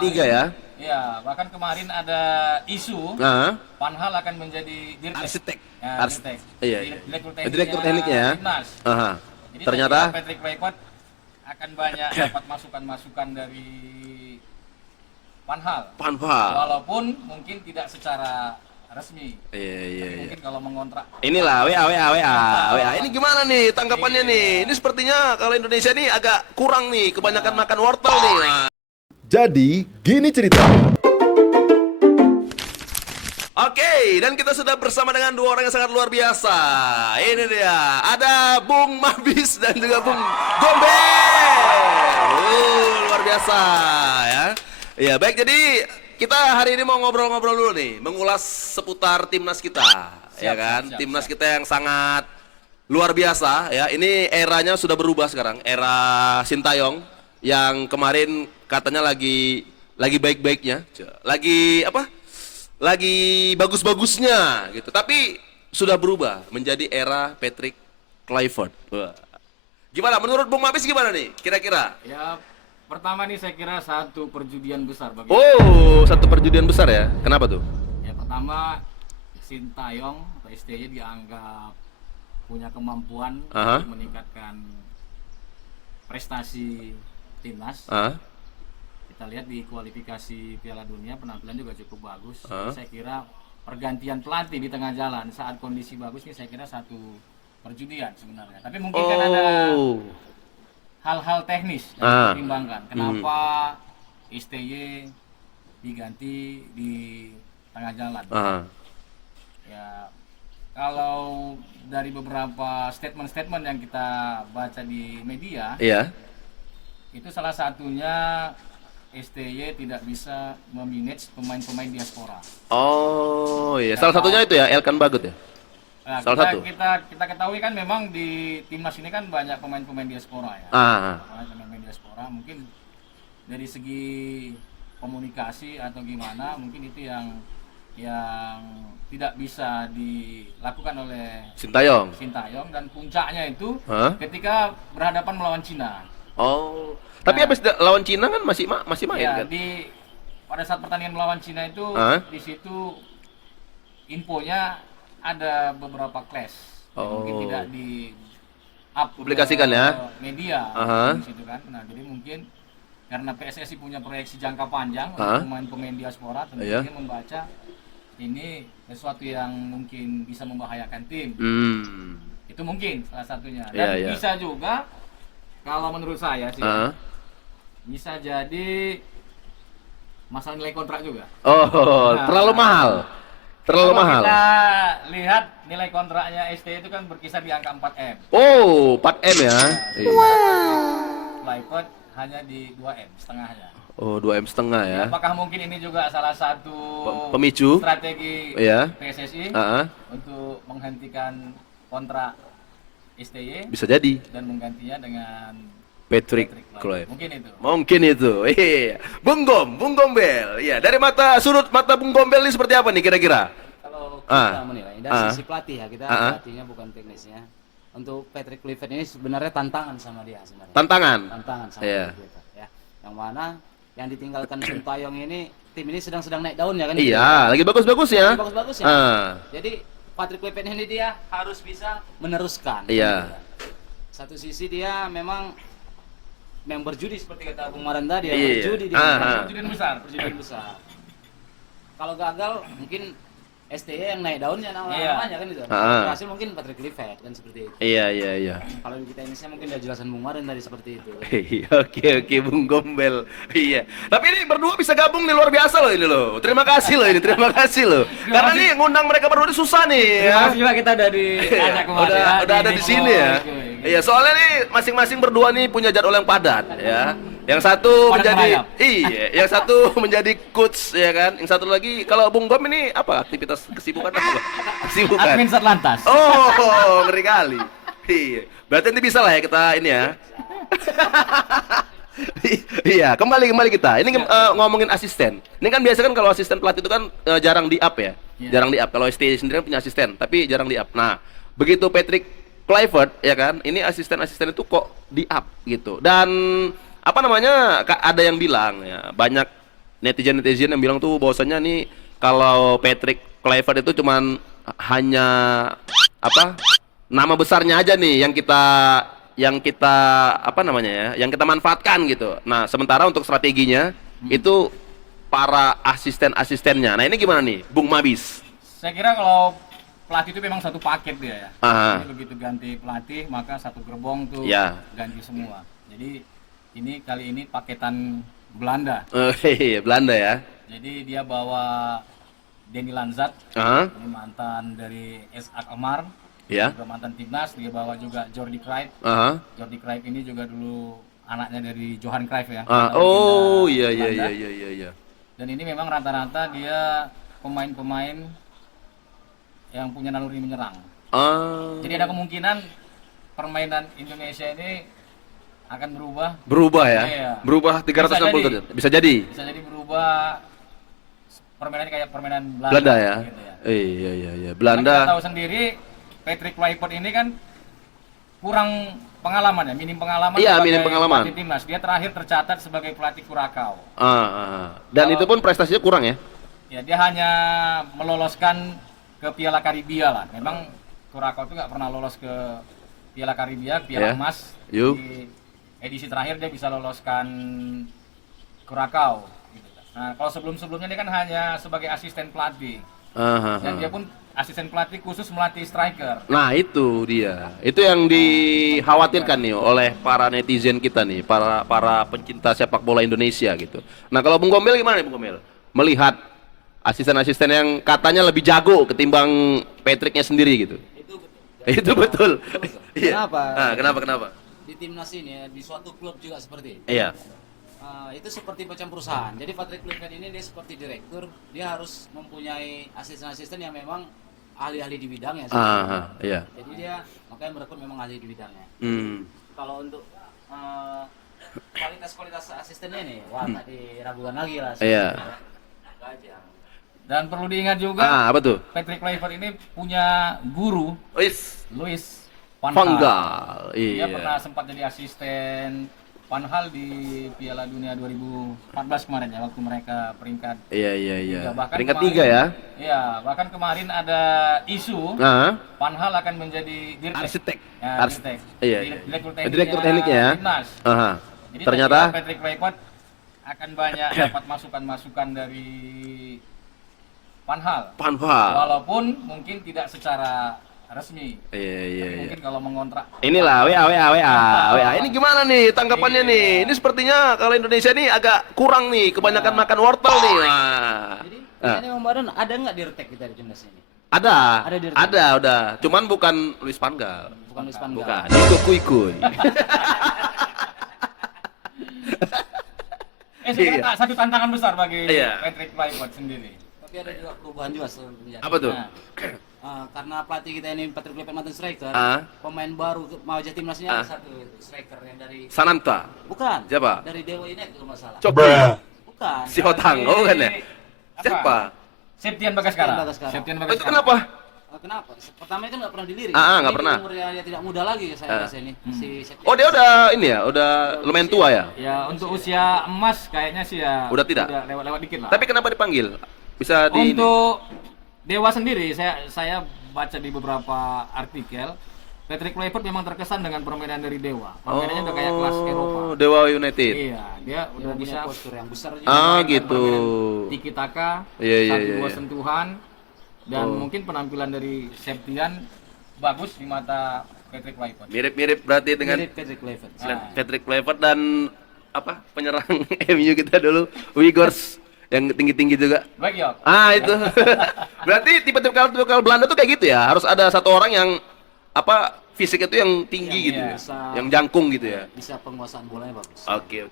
Tiga ya. Ya, bahkan kemarin ada isu Van Hal akan menjadi Arsitek. Dirtek. Iya, iya. Direktur Tekniknya ya. Timnas. Aha. Jadi Ternyata saya kira Patrick Kluivert akan banyak dapat masukan-masukan dari Van Hal. Walaupun mungkin tidak secara resmi. Iya. Mungkin kalau mengontrak. Inilah WA. Ini gimana nih tanggapannya nih? Ini sepertinya kalau Indonesia nih agak kurang nih, kebanyakan makan wortel nih. Jadi, gini cerita. Oke, dan kita sudah bersama dengan dua orang yang sangat luar biasa. Ini dia, ada Bung Mabis dan juga Bung Gombel. Luar biasa ya. Ya, baik, jadi kita hari ini mau ngobrol-ngobrol dulu nih, mengulas seputar timnas kita, ya kan? Timnas kita yang sangat luar biasa ya. Ini eranya sudah berubah sekarang, era Sintayong yang kemarin katanya lagi baik-baiknya, lagi apa? Lagi bagus-bagusnya gitu. Tapi sudah berubah menjadi era Patrick Kluivert. Gimana menurut Bung Mabis gimana nih kira-kira? Ya, pertama nih saya kira satu perjudian besar bagi Satu perjudian besar ya. Kenapa tuh? Ya, pertama Sintayong atau STY dianggap punya kemampuan untuk meningkatkan prestasi timnas. Kita lihat di kualifikasi Piala Dunia penampilan juga cukup bagus. Saya kira pergantian pelatih di tengah jalan saat kondisi bagus ini saya kira satu perjudian sebenarnya. Tapi mungkin kan ada hal-hal teknis yang dipertimbangkan. Kenapa STY diganti di tengah jalan? Ya, kalau dari beberapa statement-statement yang kita baca di media, itu salah satunya STY tidak bisa memanage pemain-pemain diaspora. Oh iya, salah satunya itu ya Elkan Bagut ya. Nah, salah satu. Kita ketahui kan memang di timnas ini kan banyak pemain-pemain diaspora ya. Pemain diaspora mungkin dari segi komunikasi atau gimana mungkin itu yang tidak bisa dilakukan oleh Sintayong dan puncaknya itu ketika berhadapan melawan Cina. Tapi habis lawan Cina kan masih main ya, kan? Pada saat pertandingan melawan Cina itu di situ infonya ada beberapa clash yang mungkin tidak di publikasikan ya media di situ kan. Nah, jadi mungkin karena PSSI punya proyeksi jangka panjang untuk pemain-pemain diaspora, tentunya membaca ini sesuatu yang mungkin bisa membahayakan tim. Itu mungkin salah satunya. Dan bisa juga kalau menurut saya sih bisa jadi masalah nilai kontrak juga. Terlalu mahal. Terlalu mahal. Kita lihat nilai kontraknya ST itu kan berkisar di angka 4M. 4M ya. Kluivert hanya di 2M setengahnya. 2M setengah ya. Apakah mungkin ini juga salah satu pemicu strategi PSSI untuk menghentikan kontrak STY? Bisa jadi. Dan menggantinya dengan Patrick Kluivert. Mungkin itu. Iya. Bung Gombel. Iya, dari sudut mata Bung Gombel ini seperti apa nih kira-kira? Kalau kita menilai dari sisi pelatih ya, kita pelatihnya bukan teknisnya. Untuk Patrick Kluivert ini sebenarnya tantangan sama dia sebenarnya. Tantangan sama dia ya. Yang mana yang ditinggalkan Sintayong ini tim ini sedang naik daun ya kan? Iya, lagi bagus-bagus ya. Jadi Patrick Kluivert ini dia harus bisa meneruskan. Iya. Satu sisi dia memang berjudi seperti kata Bung Maran tadi, berjudi perjudian besar. Kalau gagal mungkin STY yang naik daunnya namanya kan itu. Berhasil mungkin Patrick Kluivert kan seperti itu. Iya. Kalau di kita Indonesia mungkin udah jelasan Bung Maran tadi seperti itu. Oke Bung Gombel. Iya. Tapi ini berdua bisa gabung nih luar biasa loh ini loh. Terima kasih loh. Karena nih ngundang mereka berdua ini susah nih ya. Terima kasih juga kita udah diajak kemarin. Udah ada di sini ya. Iya, soalnya nih masing-masing berdua nih punya jadwal yang padat ya. Yang satu yang satu menjadi coach ya kan. Yang satu lagi kalau Bung Gom ini apa kesibukan apa? Admin Satlantas. Ngeri kali. Iya. Berarti nanti bisa lah ya kita ini ya. Iya, kembali kita. Ini ngomongin asisten. Ini kan biasa kan kalau asisten pelatih itu kan jarang di up ya. Jarang di up. Kalau ST sendiri kan punya asisten, tapi jarang di up. Nah, begitu Patrick Kluivert ya kan, ini asisten-asisten itu kok di up gitu. Dan apa namanya? Ada yang bilang ya, banyak netizen yang bilang tuh bahwasannya nih kalau Patrick Kluivert itu cuman hanya apa nama besarnya aja nih yang kita apa namanya ya, yang kita manfaatkan gitu. Nah, sementara untuk strateginya itu para asisten-asistennya. Nah, ini gimana nih, Bung Mabis? Saya kira kalau pelatih itu memang satu paket dia ya. Aha. Jadi begitu ganti pelatih maka satu gerbong tuh Ya. ganti semua. Jadi ini kali ini paketan Belanda. Iya, Belanda ya. Jadi dia bawa Denny Lanzat, Aha. ini mantan dari AS Alkmaar, Ya. juga mantan timnas. Dia bawa juga Jordi Cruyff. Aha. Jordi Cruyff ini juga dulu anaknya dari Johan Cruyff ya. Oh, Legenda iya Belanda. iya. Dan ini memang rata-rata dia pemain-pemain yang punya naluri menyerang. Jadi ada kemungkinan permainan Indonesia ini akan berubah ya. Iya. Berubah 360 derajat. Bisa jadi. bisa jadi berubah permainannya kayak permainan Belanda, Belanda ya. gitu ya. Iya. Karena kita Belanda. tahu sendiri Patrick Kluivert ini kan kurang pengalaman ya, minim pengalaman Iya, sebagai minim pengalaman. pelatih timnas. Dia terakhir tercatat sebagai pelatih Curacao. Dan Kalau- itu pun prestasinya kurang ya. Ya, dia hanya meloloskan ke Piala Karibia lah. Memang Curacao itu nggak pernah lolos ke Piala Karibia, Piala Ya. Emas. Yuk. Di edisi terakhir dia bisa loloskan Curacao. Gitu. Nah, kalau sebelum-sebelumnya dia kan hanya sebagai asisten pelatih. Dan dia pun asisten pelatih khusus melatih striker. Nah, itu dia. Itu yang dikhawatirkan nih oleh para netizen kita nih, para pencinta sepak bola Indonesia gitu. Nah, kalau Bung Gombel gimana nih Bung Gombel? Melihat asisten-asisten yang katanya lebih jago ketimbang Patricknya sendiri gitu. Itu betul. Iya. Kenapa? Kenapa? Di timnas ini ya, di suatu klub juga seperti itu. Iya. Itu seperti macam perusahaan. Jadi Patrick Kluivert ini dia seperti direktur, dia harus mempunyai asisten-asisten yang memang ahli-ahli di bidangnya. Iya. Jadi dia makanya merekrut memang ahli di bidangnya. Kalau untuk kualitas asistennya nih, wah tak diragukan lagi lah. Iya. Gajah. Dan perlu diingat juga Apa tuh? Patrick Kluivert ini punya guru Louis Van Van Gaal. Gaal. Dia Iya. pernah sempat jadi asisten Van Gaal di Piala Dunia 2014 kemarin ya, waktu mereka peringkat Iya. tiga. Bahkan Peringkat kemarin- 3 ya. Iya, bahkan kemarin ada isu Van Gaal akan menjadi Arsitek. Ya, arsitek. Iya. Direktur tekniknya ya. Timnas. Jadi Ternyata saya kira Patrick Kluivert akan banyak dapat masukan-masukan dari Van Gaal. Van Gaal. Walaupun mungkin tidak secara resmi. Iya. Mungkin kalau mengontrak. Inilah WA. Ini gimana nih tanggapannya Iya. nih? Ini sepertinya kalau Indonesia nih agak kurang nih, kebanyakan makan wortel nih. Jadi ini kemarin ada nggak dirtek kita di timnas ini? Ada Ada di retak. udah. Cuman bukan Luis Van Gaal. Bukan Luis Van Gaal. Bukan. Itu kuy. Saya kira satu tantangan besar bagi Iya. Patrick Kluivert sendiri. Tapi ada juga perubahan juga sebenarnya. Apa tuh? Karena pelatih kita ini Patrick Kluivert mantan striker, Ah. pemain baru wajah timnasnya ada satu striker yang dari Sananta. bukan Siapa? dari Dewa ini kalau nggak salah. Coba. Bukan. Si Hotang, oh kan ya? Siapa? Septian Bagaskara. Septian Oh, itu kenapa? Kenapa? Pertama kan nggak pernah dilirik. Nggak Ini pernah. Umurnya dia tidak muda lagi saya rasa ini. Si Septian. Oh, dia udah ini ya, udah lumayan tua ya. Ya, untuk usia emas kayaknya sih ya Udah tidak? Udah lewat-lewat dikit lah. Tapi kenapa dipanggil? Bisa di Untuk Dewa sendiri, saya baca di beberapa artikel, Patrick Kluivert memang terkesan dengan permainan dari Dewa. Permainannya udah kayak kelas Eropa. Dewa United. Iya, dia udah Dia punya bisa postur yang besar juga. Gitu. tiki taka, Iya, satu dua iya. sentuhan, dan mungkin penampilan dari Septian bagus di mata Patrick Kluivert. Mirip-mirip berarti dengan Mirip Patrick Kluivert. Patrick Kluivert dan apa penyerang MU kita dulu, Uyghurs yang tinggi-tinggi juga. Baik ya. Itu. Berarti tipe-tipe Belanda tuh kayak gitu ya. Harus ada satu orang yang apa fisik itu yang tinggi gitu ya. Yang jangkung gitu ya. Bisa penguasaan bolanya bagus. Oke.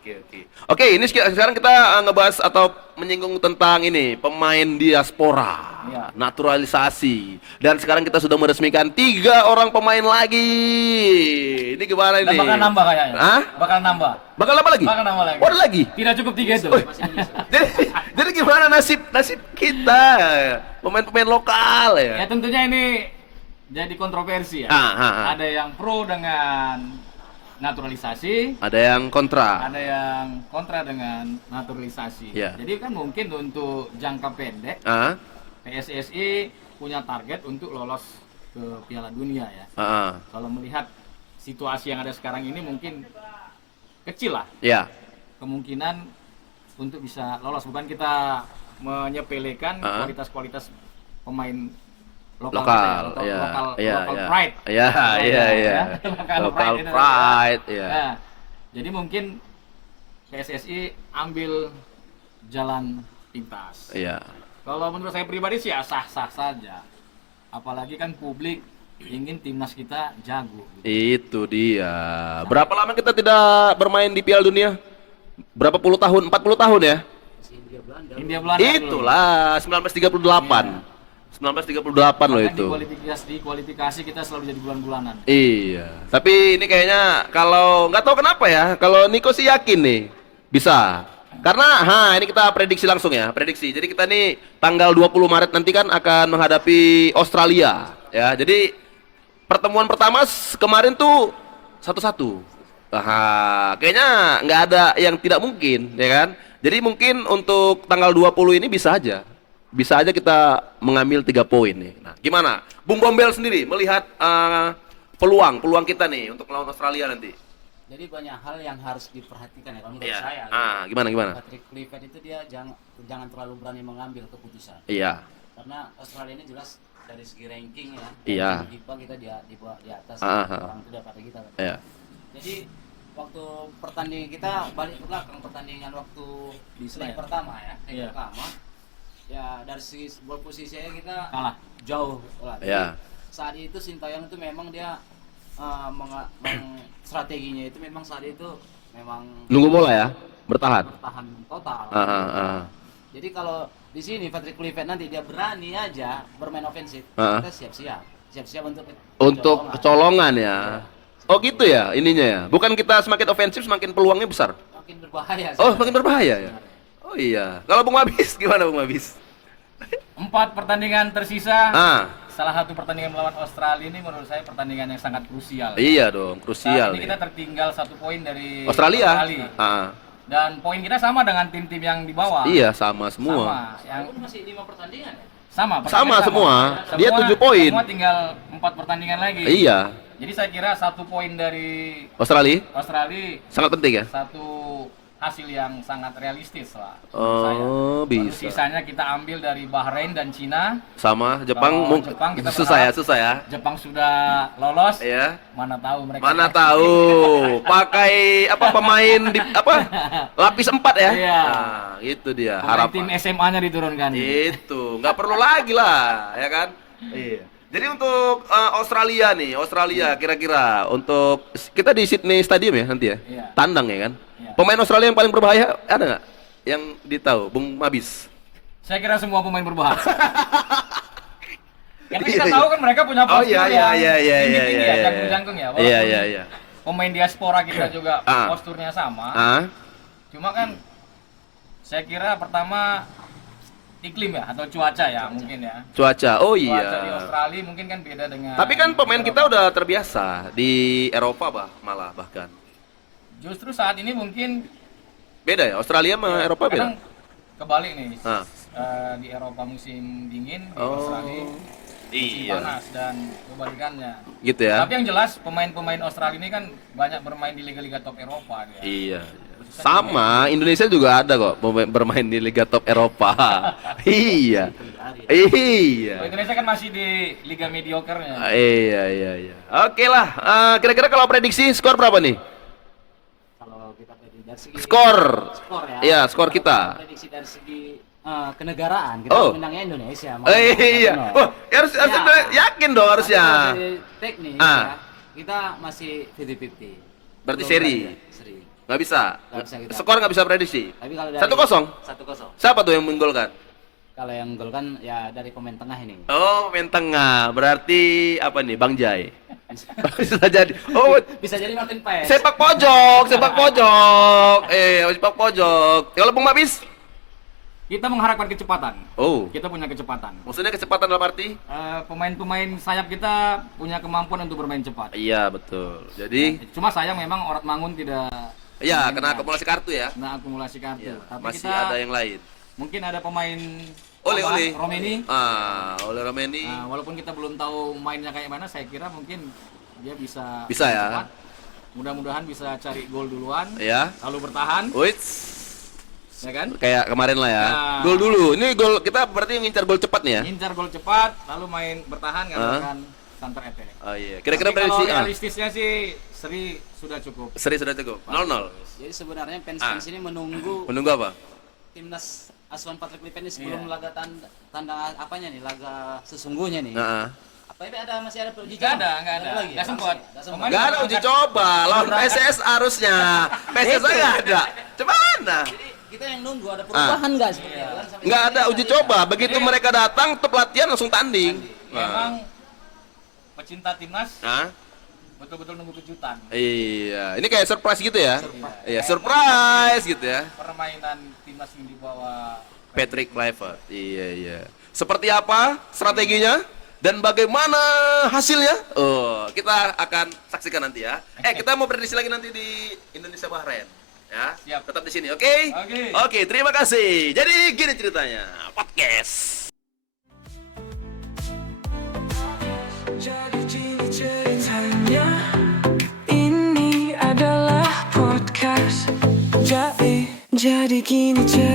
Oke, ini sekarang kita ngebahas atau menyinggung tentang ini pemain diaspora, Iya. naturalisasi. Dan sekarang kita sudah meresmikan 3 orang pemain lagi. Ini gimana ini? Dan bakal nambah kayaknya. Hah? Bakal nambah. Bakal apa lagi? Bakal nambah lagi. Oh, ada lagi. Tidak cukup 3 itu. jadi gimana nasib kita pemain-pemain lokal Ya ya? tentunya ini jadi kontroversi ya. Ah. Ada yang pro dengan naturalisasi, ada yang kontra. ada yang kontra dengan naturalisasi. Ya. Jadi kan mungkin untuk jangka pendek Ah, PSSI punya target untuk lolos ke Piala Dunia ya. ah, Kalau melihat situasi yang ada sekarang ini mungkin kecil lah ya, kemungkinan untuk bisa lolos. Bukan kita menyepelekan kualitas-kualitas pemain lokal, kita ya, lokal, ya, lokal ya, local ya. pride. Ya, iya, iya. Local Local itu. pride, ya. Nah, jadi mungkin PSSI ambil jalan pintas. Iya. Kalau menurut saya pribadi sih ya sah-sah saja. Apalagi kan publik ingin timnas kita jago. Itu dia. Berapa lama kita tidak bermain di Piala Dunia? Berapa puluh tahun? 40 tahun ya? India Belanda dulu. Itulah 1938. 1938 loh Bahkan itu. di kualifikasi kita selalu jadi bulan-bulanan. Iya. Tapi ini kayaknya kalau nggak tahu kenapa ya, kalau Niko sih yakin nih bisa. Karena ini kita prediksi langsung ya, prediksi. Jadi kita nih tanggal 20 Maret nanti kan akan menghadapi Australia ya. Jadi pertemuan pertama kemarin tuh 1-1. Kayaknya nggak ada yang tidak mungkin ya kan. Jadi mungkin untuk tanggal 20 ini bisa aja. Bisa aja kita mengambil 3 poin nih. Nah, gimana? Bung Bombel sendiri melihat peluang kita nih untuk melawan Australia nanti. Jadi banyak hal yang harus diperhatikan ya kalau menurut Iya. saya. Gimana? Patrick Kluivert itu dia jangan terlalu berani mengambil keputusan. Iya. Karena Australia ini jelas dari segi ranking ya. Iya. Di FIFA kita di bawah di atas orang itu pada kita. Iya. Jadi waktu pertandingan kita balik ke belakang pertandingan waktu di leg pertama ya. Leg pertama. Ya dari segi ball posisinya kita Kalah. jauh lah. Jadi, Iya. saat itu Sintayong itu memang dia strateginya itu memang saat itu memang Nunggu bola ya, bertahan. bertahan total. Jadi kalau di sini Patrick Kluivert nanti dia berani aja bermain ofensif, kita siap-siap Untuk kecolongan ya. Oh gitu ya ininya ya. Bukan kita semakin ofensif semakin peluangnya besar. makin berbahaya. Oh semakin berbahaya ya. Oh iya. Kalau Bung Mabis gimana Bung Mabis? 4 pertandingan tersisa. Salah satu pertandingan melawan Australia ini menurut saya pertandingan yang sangat krusial. Iya dong, krusial. Saat ini kita tertinggal 1 poin dari Australia. Dan poin kita sama dengan tim-tim yang di bawah. Iya sama semua. Sama. Yang masih 5 pertandingan ya? sama semua. Dia 7 poin. Semua tinggal 4 pertandingan lagi. Iya. Jadi saya kira 1 poin dari Australia sangat penting ya. satu hasil yang sangat realistis lah. Oh Baru bisa. sisanya kita ambil dari Bahrain dan Cina. Sama Jepang Kalau Jepang kita susah berharap ya. Jepang sudah lolos. Iya. Mana tahu mereka. Mana tahu pakai pemain di lapis 4 ya. Iya. Nah, itu dia Pemain tim harapan. SMA-nya diturunkan. Itu, nggak perlu lagi lah, ya kan? Iya. Jadi untuk Australia kira-kira untuk kita di Sydney Stadium ya nanti ya. Iya. Tandang ya kan? Iya. Pemain Australia yang paling berbahaya ada nggak? Yang ditahu, Bung Mabis. Saya kira semua pemain berbahaya. Karena Iya, kita iya. tahu kan mereka punya Oh postur iya yang iya. tinggi-tinggi ya, jangkung-jangkung ya. Iya Walaupun iya. pemain diaspora kita juga posturnya sama. Cuma kan saya kira pertama iklim ya atau cuaca ya mungkin ya. Cuaca, oh Cuaca di iya. Australia mungkin kan beda dengan. Tapi kan pemain kita Eropa. udah terbiasa di Eropa malah bahkan. Justru saat ini mungkin Beda ya, Australia sama Eropa beda. kadang kebalik nih. Di Eropa musim dingin, di Australia musim Iya. panas dan kebalikannya. Gitu ya. Tapi yang jelas pemain-pemain Australia ini kan banyak bermain di liga-liga top Eropa dia. Iya. Sama, Indonesia juga ada kok bermain di Liga Top Eropa. Iya. Iya. Indonesia kan masih di liga mediocre-nya. Iya. Oke lah, kira-kira kalau prediksi skor berapa nih? Kalau kita prediksi dari segi Skor. ya. Iya, skor kita. Prediksi dari segi kenegaraan kita menangnya Indonesia. Iya. Oh, harus yakin dong harusnya. Dari teknik Ah. ya, kita masih 50-50. Berarti Belum seri. belajar. Seri. Nggak bisa. Nggak bisa kita. Skor nggak bisa prediksi. Tapi kalau dari 1-0. 1-0. Siapa tuh yang menggolkan? Kalau yang gol kan ya dari pemain tengah ini. Oh, pemain tengah. Berarti apa nih? Bang Jai. Bisa jadi. Oh, Bisa jadi Martin Paes. sepak pojok. Sepak pojok. Kalau Bung Mabis? Kita mengharapkan kecepatan. Oh, Kita punya kecepatan. maksudnya kecepatan dalam arti? Pemain-pemain sayap kita punya kemampuan untuk bermain cepat. Iya, betul. Jadi, Cuma sayang memang Orat Mangun tidak iya, kena akumulasi kartu ya. kena akumulasi kartu. Iya, Tapi masih kita ada yang lain. mungkin ada pemain Oleh. Romeni. Oleh Romeni. Walaupun kita belum tahu mainnya kayak mana, saya kira mungkin dia bisa Bisa ya. cepat. Mudah-mudahan bisa cari gol duluan, Ya. lalu bertahan, Wits. ya kan? Kayak kemarin lah ya. Nah. Gol dulu. Ini gol kita berarti ngincar gol cepat nih ya. Ngincar gol cepat, lalu main bertahan ngandalkan counter attack. Oh iya. Kira-kira Tapi kalau prediksi realistisnya sih Seri sudah cukup. Seri sudah cukup. 0-0. Jadi sebenarnya fans-fans ini menunggu Menunggu apa? timnas Asuhan Patrick Lipen ini sebelum laga tanda apanya nih, laga sesungguhnya nih. Heeh. Apa ini masih ada uji Nggak coba? ada. lagi. Nggak sempat. Pemain Enggak ada uji coba. Lawan PSS harusnya. PSS enggak ada. Mana? Jadi kita yang nunggu ada perubahan nggak seperti itu kan? Sampai Enggak sekarang ada kita uji lihat. coba. Begitu mereka datang, tuh pelatihan langsung tanding. Memang pecinta timnas Hah? betul-betul nunggu kejutan. Iya, ini kayak surprise gitu ya? Iya, surprise gitu ya. Permainan timnas yang dibawa Patrick Kluivert. Iya. Seperti apa strateginya dan bagaimana hasilnya? Oh, kita akan saksikan nanti ya. Kita mau prediksi lagi nanti di Indonesia Bahrain. Ya, Siap. tetap di sini, oke? Oke, terima kasih. Jadi gini ceritanya, podcast. Jadi gini ceritanya, ini adalah podcast. Jadi gini ceritanya.